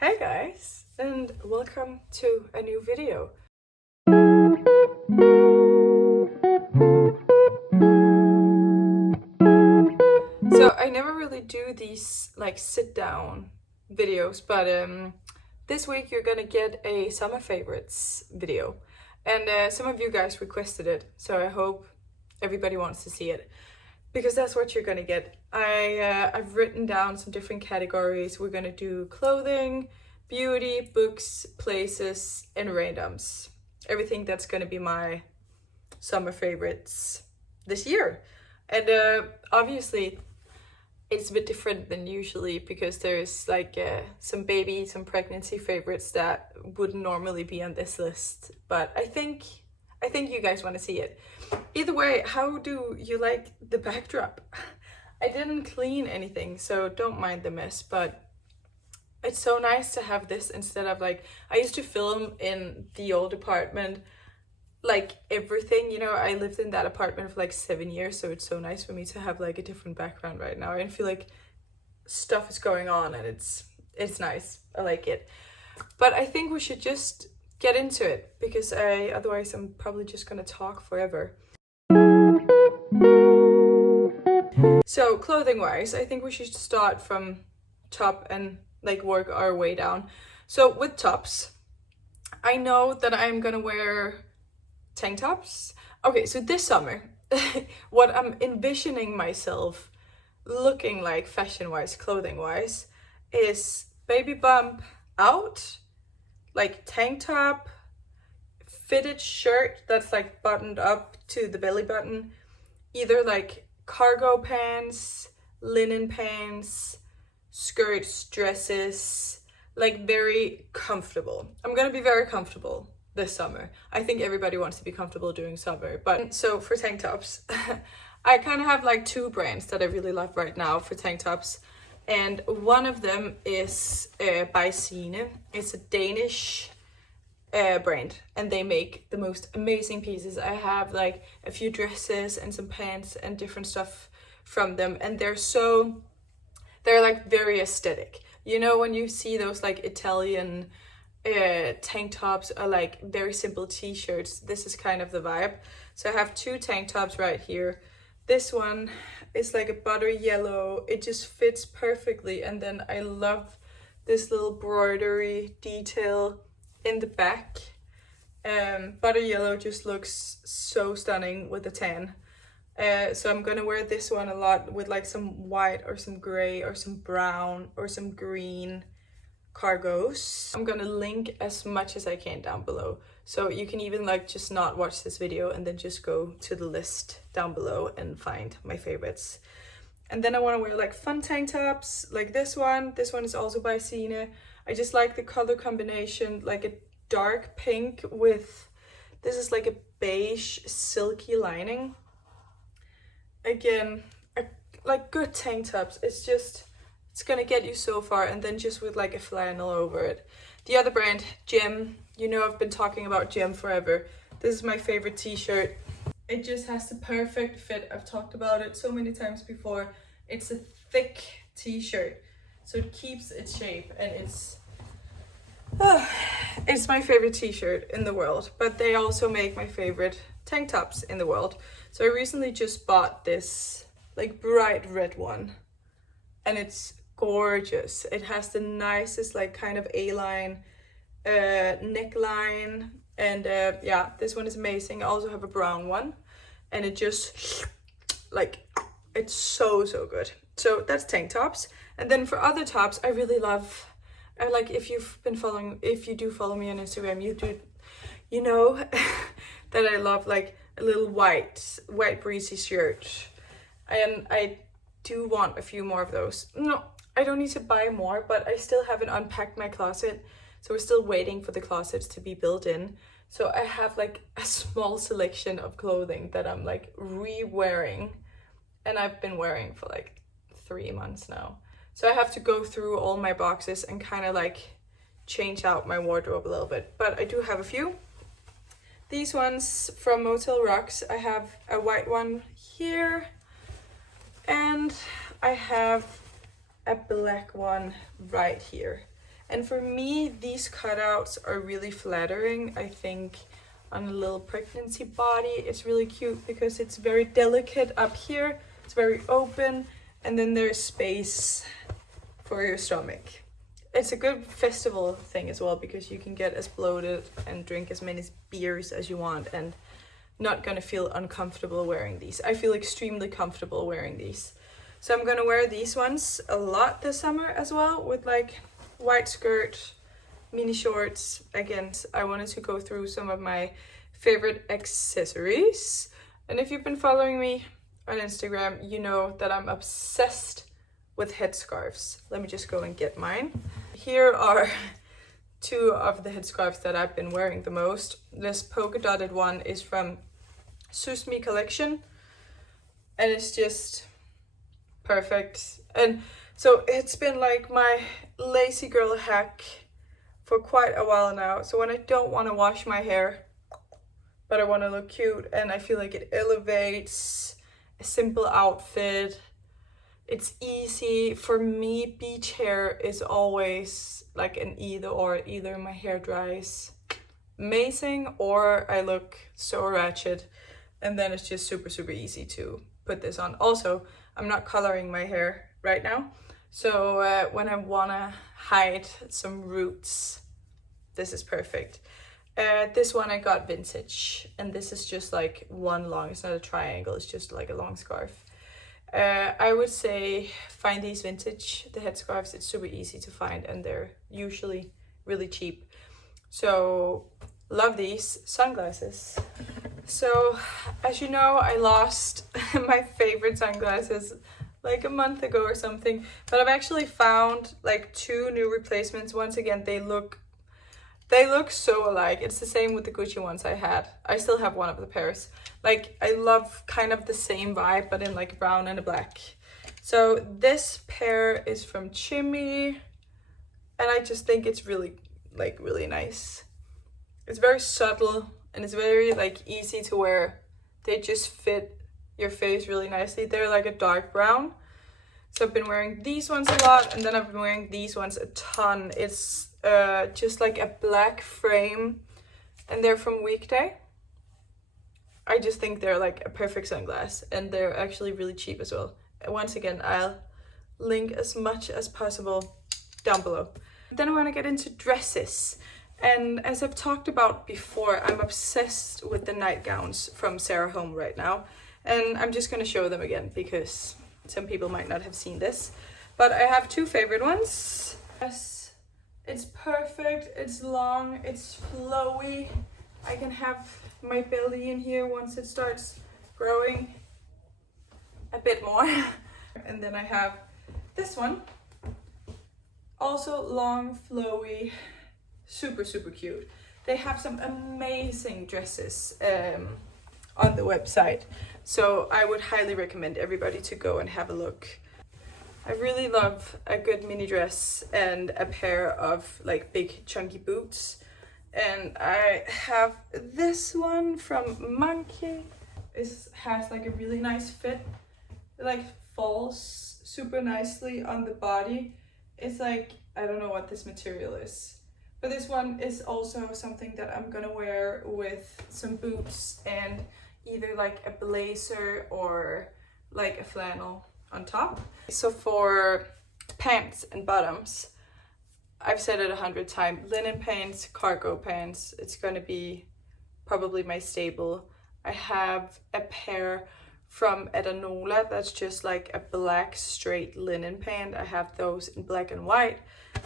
Hey guys, and welcome to a new video. So I never really do these like sit down videos, but this week you're gonna get a summer favorites video, and some of you guys requested it, so I hope everybody wants to see it. Because that's what you're gonna get. I've written down some different categories. We're gonna do clothing, beauty, books, places, and randoms. Everything that's gonna be my summer favorites this year. And obviously it's a bit different than usually because there's like some pregnancy favorites that wouldn't normally be on this list. But I think you guys want to see it. Either way, how do you like the backdrop? I didn't clean anything, so don't mind the mess, but it's so nice to have this instead of like, I used to film in the old apartment, like everything, you know, I lived in that apartment for like 7 years, so it's so nice for me to have like a different background right now. I feel like stuff is going on and it's nice. I like it. But I think we should just get into it because otherwise I'm probably just gonna talk forever. So clothing wise, I think we should start from top and like work our way down. So with tops, I know that I'm gonna wear tank tops. Okay, so this summer, what I'm envisioning myself looking like fashion wise, clothing wise, is baby bump out, like tank top, fitted shirt that's like buttoned up to the belly button, either like cargo pants, linen pants, skirts, dresses, like very comfortable. I'm gonna be very comfortable this summer. I think everybody wants to be comfortable during summer, but so for tank tops, I kind of have like two brands that I really love right now for tank tops. And one of them is by Signe. It's a Danish brand, and they make the most amazing pieces. I have like a few dresses and some pants and different stuff from them, and they're like very aesthetic. You know, when you see those like Italian tank tops or like very simple t-shirts, this is kind of the vibe. So I have two tank tops right here. This one is like a butter yellow. It just fits perfectly. And then I love this little embroidery detail in the back. Butter yellow just looks so stunning with the tan. So I'm gonna wear this one a lot with like some white or some gray or some brown or some green cargos. I'm gonna link as much as I can down below, so you can even like just not watch this video and then just go to the list down below and find my favorites. And then I want to wear like fun tank tops like this one is also by Signe. I just like the color combination, like a dark pink with, this is like a beige silky lining. Again, like good tank tops, it's gonna get you so far, and then just with like a flannel over it. The other brand, Gem, you know I've been talking about Gem forever. This is my favorite t-shirt. It just has the perfect fit. I've talked about it so many times before. It's a thick t-shirt, so it keeps its shape, and it's my favorite t-shirt in the world. But they also make my favorite tank tops in the world. So I recently just bought this like bright red one, and it's gorgeous. It has the nicest like kind of A-line neckline, and yeah, this one is amazing. I also have a brown one, and it just like, it's so good. So that's tank tops. And then for other tops, I really love, like if you do follow me on Instagram, you know that I love like a little white breezy shirt, and I do want a few more of those. No, I don't need to buy more, but I still haven't unpacked my closet, so we're still waiting for the closets to be built in. So I have like a small selection of clothing that I'm like re-wearing, and I've been wearing for like 3 months now. So I have to go through all my boxes and kind of like change out my wardrobe a little bit, but I do have a few. These ones from Motel Rocks, I have a white one here, and I have a black one right here. And for me, these cutouts are really flattering. I think on a little pregnancy body, it's really cute because it's very delicate up here. It's very open, and then there's space for your stomach. It's a good festival thing as well because you can get as bloated and drink as many beers as you want and not gonna feel uncomfortable wearing these. I feel extremely comfortable wearing these. So I'm gonna wear these ones a lot this summer as well, with like white skirt, mini shorts. Again, I wanted to go through some of my favorite accessories. And if you've been following me on Instagram, you know that I'm obsessed with headscarves. Let me just go and get mine. Here are two of the headscarves that I've been wearing the most. This polka dotted one is from Susmi collection, and it's just perfect. And so it's been like my lazy girl hack for quite a while now. So when I don't want to wash my hair, but I want to look cute and I feel like it elevates a simple outfit, it's easy. For me, beach hair is always like an either or. Either my hair dries amazing or I look so ratchet, and then it's just super easy to put this on. Also, I'm not coloring my hair right now, so when I wanna hide some roots, this is perfect. This one I got vintage, and this is just like one long, it's not a triangle, it's just like a long scarf. I would say find these vintage, the headscarves. It's super easy to find and they're usually really cheap. So love these sunglasses. So as you know, I lost my favorite sunglasses like a month ago or something, but I've actually found like 2 new replacements. Once again, they look so alike. It's the same with the Gucci ones I had. I still have one of the pairs. Like, I love kind of the same vibe, but in like a brown and a black. So this pair is from Chimmy, and I just think it's really nice. It's very subtle and it's very like easy to wear. They just fit your face really nicely. They're like a dark brown. So I've been wearing these ones a lot, and then I've been wearing these ones a ton. It's just like a black frame, and they're from Weekday. I just think they're like a perfect sunglass, and they're actually really cheap as well. And once again, I'll link as much as possible down below. Then I want to get into dresses, and as I've talked about before, I'm obsessed with the nightgowns from Sarah Home right now, and I'm just going to show them again because some people might not have seen this, but I have 2 favorite ones. Yes, it's perfect, it's long, it's flowy. I can have my belly in here once it starts growing a bit more. And then I have this one, also long, flowy, super cute. They have some amazing dresses on the website, so I would highly recommend everybody to go and have a look. I really love a good mini dress and a pair of like big chunky boots. And I have this one from Monkey. It has like a really nice fit. It like falls super nicely on the body. It's like, I don't know what this material is, but this one is also something that I'm gonna wear with some boots and either like a blazer or like a flannel on top. So for pants and bottoms, I've said it 100 times, linen pants, cargo pants, it's gonna be probably my staple. I have a pair from Adanola that's just like a black straight linen pant. I have those in black and white.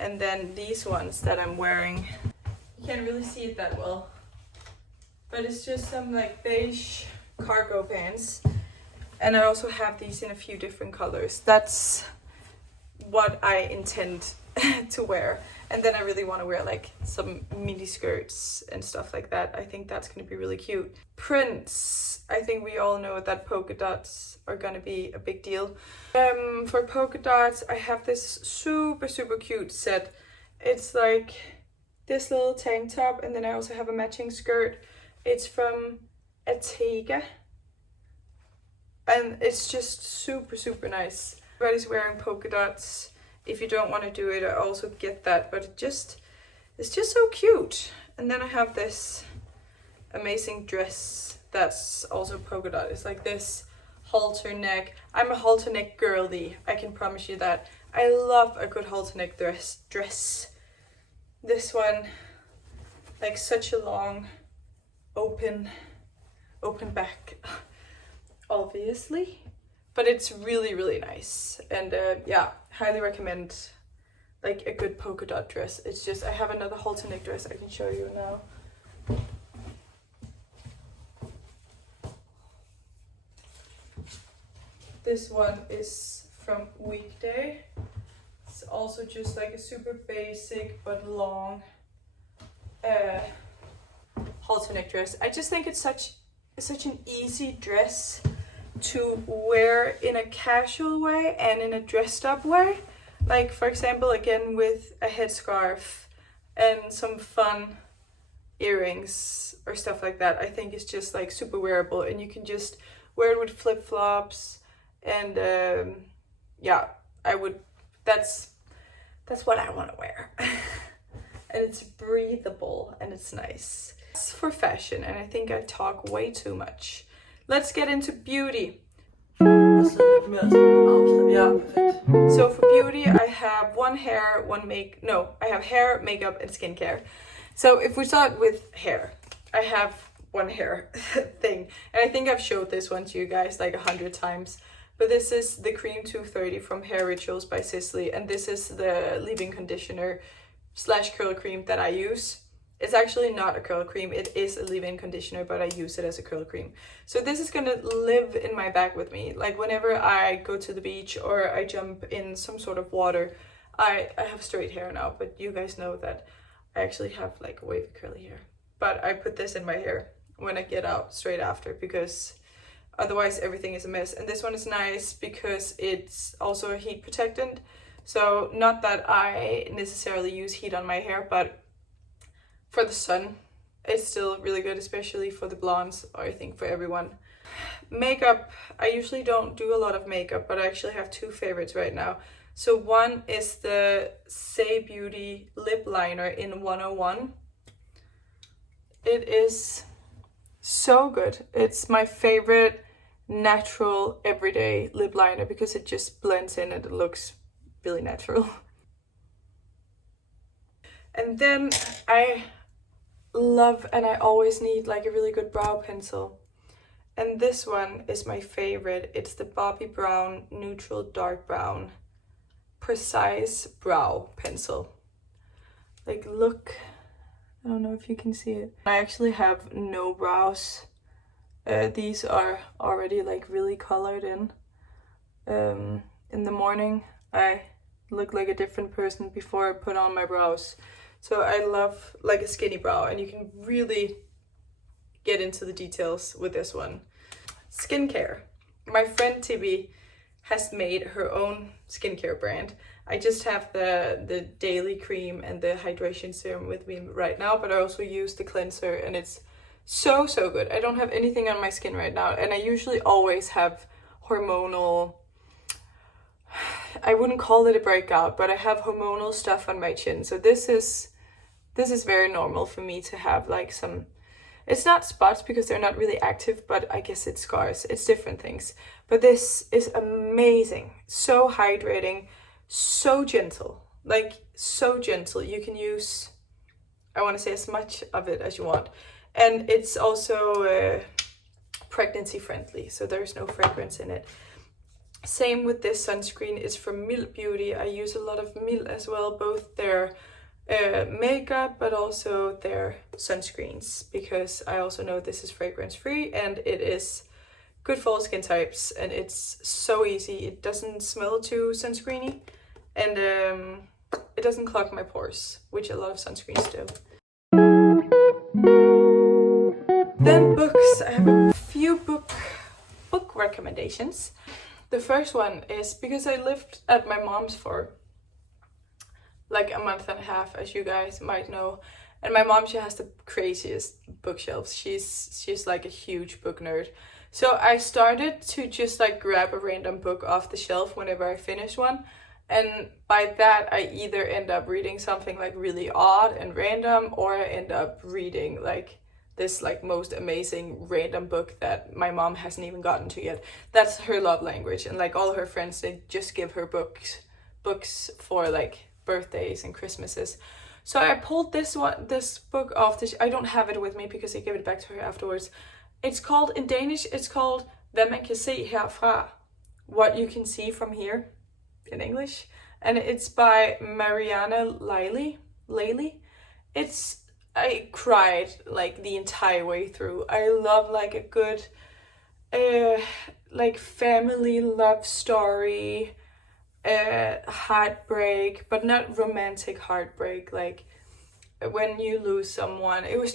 And then these ones that I'm wearing, you can't really see it that well, but it's just some like beige cargo pants. And I also have these in a few different colors. That's what I intend to wear. And then I really want to wear like some mini skirts and stuff like that. I think that's going to be really cute. Prints, I think we all know that polka dots are going to be a big deal. For polka dots, I have this super cute set. It's like this little tank top, and then I also have a matching skirt. It's from Attega, and it's just super nice. Everybody's wearing polka dots if you don't want to do it, I also get that, but it's just so cute. And then I have this amazing dress that's also polka dot. It's like this halter neck. I'm a halter neck girly, I can promise you that. I love a good halter neck dress. This one, like such a long open back, obviously, but it's really, really nice. And yeah, highly recommend like a good polka dot dress. It's just, I have another halter neck dress I can show you now. This one is from Weekday. It's also just like a super basic but long halter neck dress. I just think it's such an easy dress to wear in a casual way and in a dressed up way. Like for example, again with a headscarf and some fun earrings or stuff like that. I think it's just like super wearable, and you can just wear it with flip-flops. And yeah, that's what I want to wear. And it's breathable and it's nice. It's for fashion, and I think I talk way too much. Let's get into beauty. So for beauty, I have I have hair, makeup, and skincare. So if we start with hair, I have one hair thing, and I think I've showed this one to you guys like 100 times. But this is the Cream 230 from Hair Rituals by Sisley, and this is the leave-in conditioner / curl cream that I use. It's actually not a curl cream, it is a leave-in conditioner, but I use it as a curl cream. So this is gonna live in my bag with me. Like whenever I go to the beach or I jump in some sort of water, I have straight hair now, but you guys know that I actually have like wavy curly hair. But I put this in my hair when I get out straight after, because otherwise everything is a mess. And this one is nice because it's also a heat protectant. So not that I necessarily use heat on my hair, but for the sun, it's still really good, especially for the blondes, or I think for everyone. Makeup, I usually don't do a lot of makeup, but I actually have two favorites right now. So one is the Say Beauty lip liner in 101. It is so good. It's my favorite natural everyday lip liner because it just blends in and it looks really natural. And then I love, and I always need like a really good brow pencil, and this one is my favorite. It's the Bobbi Brown Neutral Dark Brown Precise Brow Pencil. Like look, I don't know if you can see it. I actually have no brows. These are already like really colored in. In the morning I look like a different person before I put on my brows. So I love like a skinny brow, and you can really get into the details with this one. Skincare. My friend Tibby has made her own skincare brand. I just have the daily cream and the hydration serum with me right now, but I also use the cleanser, and it's so good. I don't have anything on my skin right now, and I usually always have hormonal, I wouldn't call it a breakout, but I have hormonal stuff on my chin. So this is very normal for me to have like some, it's not spots because they're not really active, but I guess it's scars. It's different things. But this is amazing. So hydrating, so gentle. Like so gentle. You can use, I want to say, as much of it as you want. And it's also pregnancy friendly, so there's no fragrance in it. Same with this sunscreen. It's from Mild Beauty. I use a lot of Mild as well, both their makeup but also their sunscreens, because I also know this is fragrance free and it is good for all skin types, and it's so easy. It doesn't smell too sunscreeny, and it doesn't clog my pores, which a lot of sunscreens do. Then books. I have a few book recommendations. The first one is because I lived at my mom's for like a month and a half, as you guys might know. And my mom, she has the craziest bookshelves. She's like a huge book nerd. So I started to just like grab a random book off the shelf whenever I finish one. And by that, I either end up reading something like really odd and random, or I end up reading like this like most amazing random book that my mom hasn't even gotten to yet. That's her love language. And like all her friends, they just give her books for like birthdays and Christmases. So I pulled this book off. I don't have it with me because I gave it back to her afterwards. It's called, in Danish, it's called Hvad man kan se herfra, what you can see from here, in English. And it's by Mariana Leily. I cried like the entire way through. I love like a good like family love story, heartbreak, but not romantic heartbreak, like when you lose someone. It was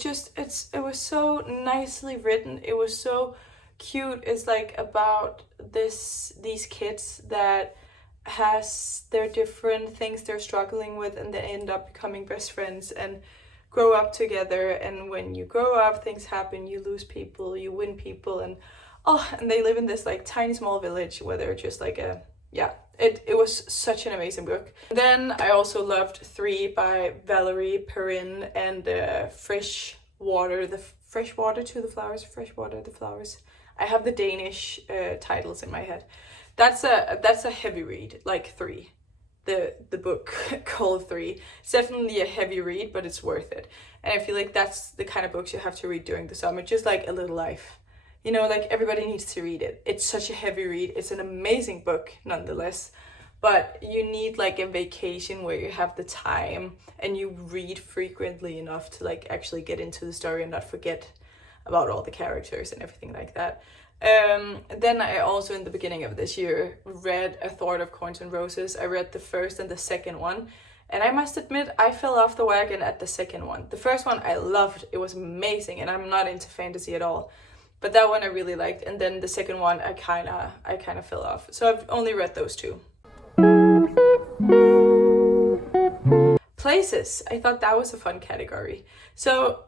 so nicely written. It was so cute. It's like about these kids that has their different things they're struggling with, and they end up becoming best friends and grow up together. And when you grow up, things happen, you lose people, you win people, and they live in this like tiny small village where they're just like it was such an amazing book. Then I also loved 3 by Valerie Perrin, and Fresh Water the Flowers. I have the Danish titles in my head. That's a heavy read, like 3. The book called 3. It's definitely a heavy read, but it's worth it. And I feel like that's the kind of books you have to read during the summer, just like A Little Life. You know, like everybody needs to read it. It's such a heavy read. It's an amazing book nonetheless, but you need like a vacation where you have the time and you read frequently enough to like actually get into the story and not forget about all the characters and everything like that. Then I also, in the beginning of this year, read A Thorn of Coins and Roses. I read the first and the second one, and I must admit I fell off the wagon at the second one. The first one I loved. It was amazing, and I'm not into fantasy at all, but that one I really liked. And then the second one I kind of fell off. So I've only read those 2. Places. I thought that was a fun category. So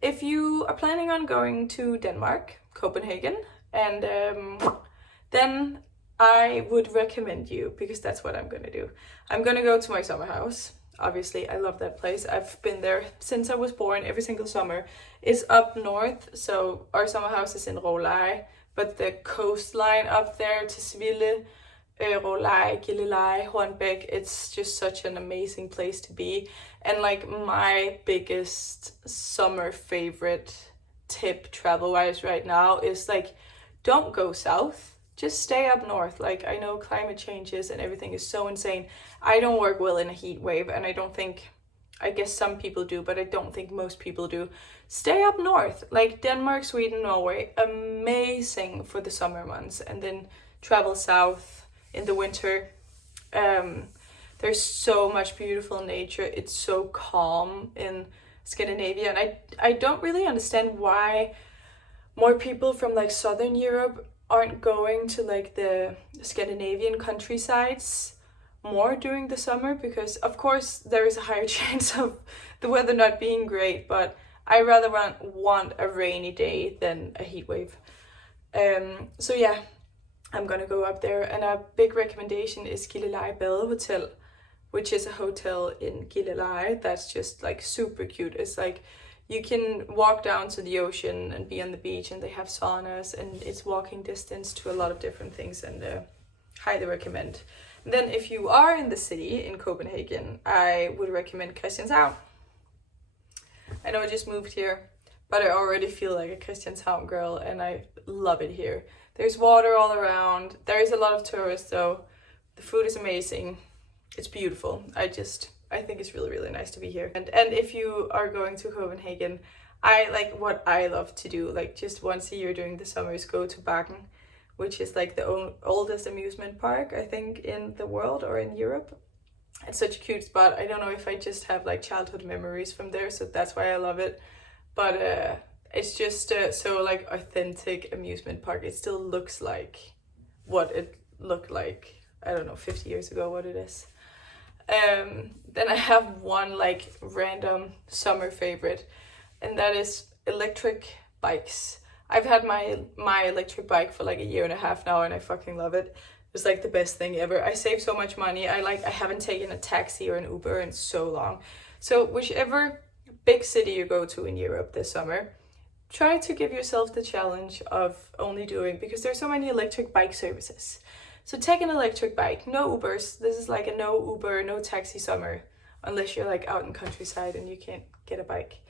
if you are planning on going to Denmark, Copenhagen, and then I would recommend you, because that's what I'm gonna do. I'm gonna go to my summer house. Obviously, I love that place. I've been there since I was born, every single summer. It's up north, so our summer house is in Roleje, but the coastline up there, Tisvilde, Roleje, Gilleleje, Hornbæk, it's just such an amazing place to be. And like my biggest summer favorite tip travel-wise right now is like, don't go south, just stay up north. Like, I know climate changes and everything is so insane. I don't work well in a heat wave, and I guess some people do, but I don't think most people do. Stay up north, like Denmark, Sweden, Norway, amazing for the summer months, and then travel south in the winter. There's so much beautiful nature. It's so calm in Scandinavia, and I don't really understand why more people from like Southern Europe aren't going to like the Scandinavian countrysides more during the summer, because of course there is a higher chance of the weather not being great, but I rather want a rainy day than a heat wave. So yeah, I'm gonna go up there, and a big recommendation is Gilleleje Hotel, which is a hotel in Gilleleje that's just like super cute. It's like you can walk down to the ocean and be on the beach, and they have saunas, and it's walking distance to a lot of different things, and highly recommend. Then if you are in the city, in Copenhagen, I would recommend Christianshavn. I know I just moved here, but I already feel like a Christianshavn girl, and I love it here. There's water all around. There is a lot of tourists though. The food is amazing. It's beautiful. I think it's really, really nice to be here. And if you are going to Copenhagen, what I love to do, like just once a year during the summer, is go to Bakken, which is like the oldest amusement park, I think, in the world or in Europe. It's such a cute spot. I don't know if I just have like childhood memories from there, so that's why I love it. But it's just so like authentic amusement park. It still looks like what it looked like, I don't know, 50 years ago, what it is. Then I have one like random summer favorite, and that is electric bikes. I've had my electric bike for like a year and a half now, and I fucking love it. was like the best thing ever. I saved so much money. I haven't taken a taxi or an Uber in so long. So whichever big city you go to in Europe this summer, try to give yourself the challenge of only doing, because there's so many electric bike services. So take an electric bike, no Ubers. This is like a no Uber, no taxi summer, unless you're like out in countryside and you can't get a bike.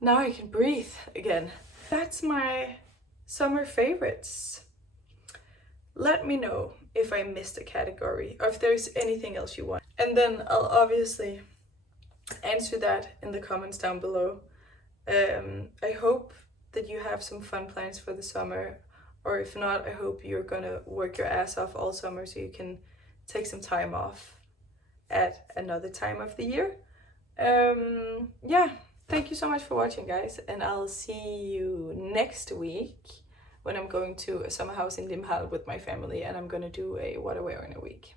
Now I can breathe again. That's my summer favorites. Let me know if I missed a category or if there's anything else you want. And then I'll obviously answer that in the comments down below. I hope that you have some fun plans for the summer, or if not, I hope you're gonna work your ass off all summer so you can take some time off at another time of the year. Yeah, thank you so much for watching, guys, and I'll see you next week when I'm going to a summer house in Limhal with my family, and I'm gonna do a what I wear in a week.